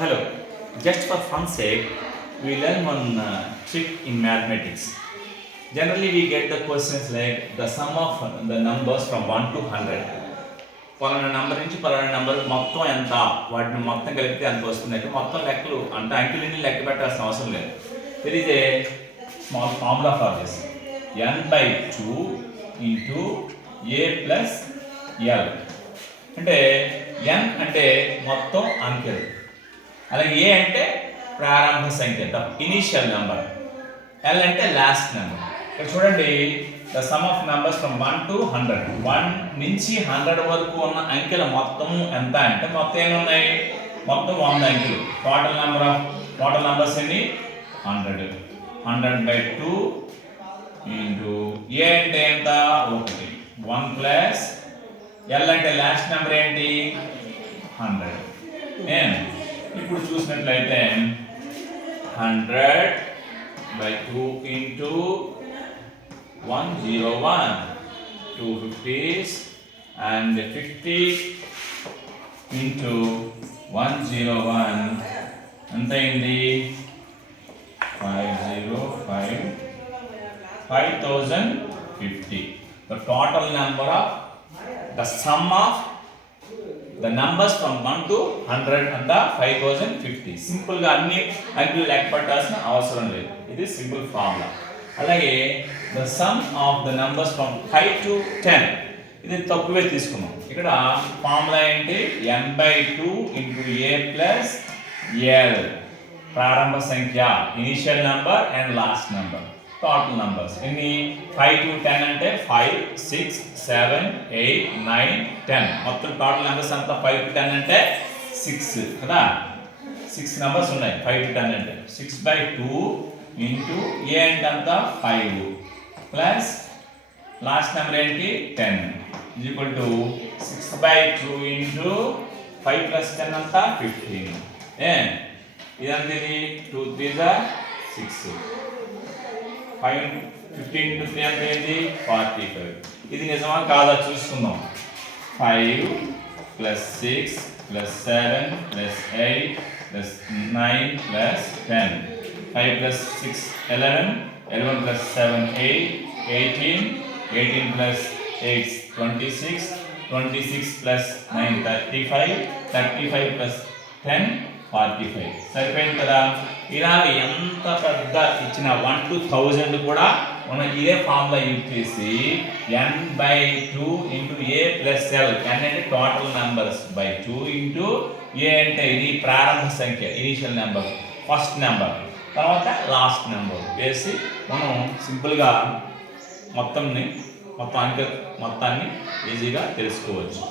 Hello. Just for fun's sake, we learn one trick in mathematics. Generally, we get the questions like the sum of the numbers from 1 to 100. పలానా number నుంచి పలానా number మొత్తం ఎంత వాటిని మొత్తం కలిపితే ఎంత వస్తుంది అంటే మొత్తం లెక్కలు అంటే అంకెలన్నీ లెక్క పెట్టాల్సిన అవసరం లేదు. There is a small formula for this n/2 into a plus L. అంటే n అంటే మొత్తం అంకెలు, అలాగే ఏ అంటే ప్రారంభ సంఖ్య ద ఇనిషియల్ నెంబర్, ఎల్ అంటే లాస్ట్ నెంబర్. ఇక్కడ చూడండి, the sum of numbers from 1 to 100. 1 నుంచి 100 వరకు ఉన్న అంకెల మొత్తం ఎంత అంటే మొత్తం ఏమి ఉన్నాయి, మొత్తం 100 అంకెలు. టోటల్ నెంబర్స్ ఎన్ని 100. 100/2 ఇంటూ ఏ అంటే ఎంత 1. 1 ప్లస్ ఎల్ అంటే లాస్ట్ నెంబర్ ఏంటి 100. ఇప్పుడు చూసినట్లయితే 100/2 ఇంటూ 101, 2 50s and 50 into 101 ఎంత అయింది 5050. The total number of the sum of the numbers from 1 to 100 and 5050. Simple గా అన్ని అంకెలు లెక్క పెట్టాల్సిన అవసరం లేదు. ఇది సింపుల్ ఫార్ములా. అలాగే the sum of the numbers from 5 to 10 ఇది తక్కువే తీసుకున్నాం. ఇక్కడ ఫార్ములా ఏంటి n/2 into a plus l. ప్రారంభ సంఖ్య initial number and last number. Total numbers ఎన్ని 5 to 10 అంటే 5 6 7 8 9 10. మొత్తం టోటల్ నంబర్స్ అంతా 5 to 10 అంటే 6 కదా. 6 నంబర్స్ ఉన్నాయి 5 to 10 అంటే. 6/2 ఇంటూ ఏ అంటే అంతా 5 ప్లస్ లాస్ట్ నెంబర్ ఏంటి 10 is equal to 6/2 into 5 plus 10 అంతా 15. ఇదంతా ఇది 2 3 6 5 15 into 3 అంటే ఏంటి 45. ఇది నిజమా కాదా చూసుకుందాం. 5 plus 6 plus 7 plus 8 plus 9 plus 10. 5 plus 6 11, 11 plus 7 8, 18, 18 plus 8 26, 26 plus 9 35, 35 plus 10 45. సరిపోయింది కదా. ఇలా ఎంత పెద్ద ఇచ్చిన 1 to 1000 కూడా మనం ఇదే ఫార్ములా యూజ్ చేసి n/2 ఇంటూ ఏ ప్లస్ ఎల్. n అంటే టోటల్ నెంబర్స్ బై 2 ఇంటూ ఏ అంటే ఇది ప్రారంభ సంఖ్య ఇనిషియల్ నెంబర్ ఫస్ట్ నెంబర్ తర్వాత లాస్ట్ నెంబర్ వేసి మనం సింపుల్గా మొత్తాన్ని ఈజీగా తెలుసుకోవచ్చు.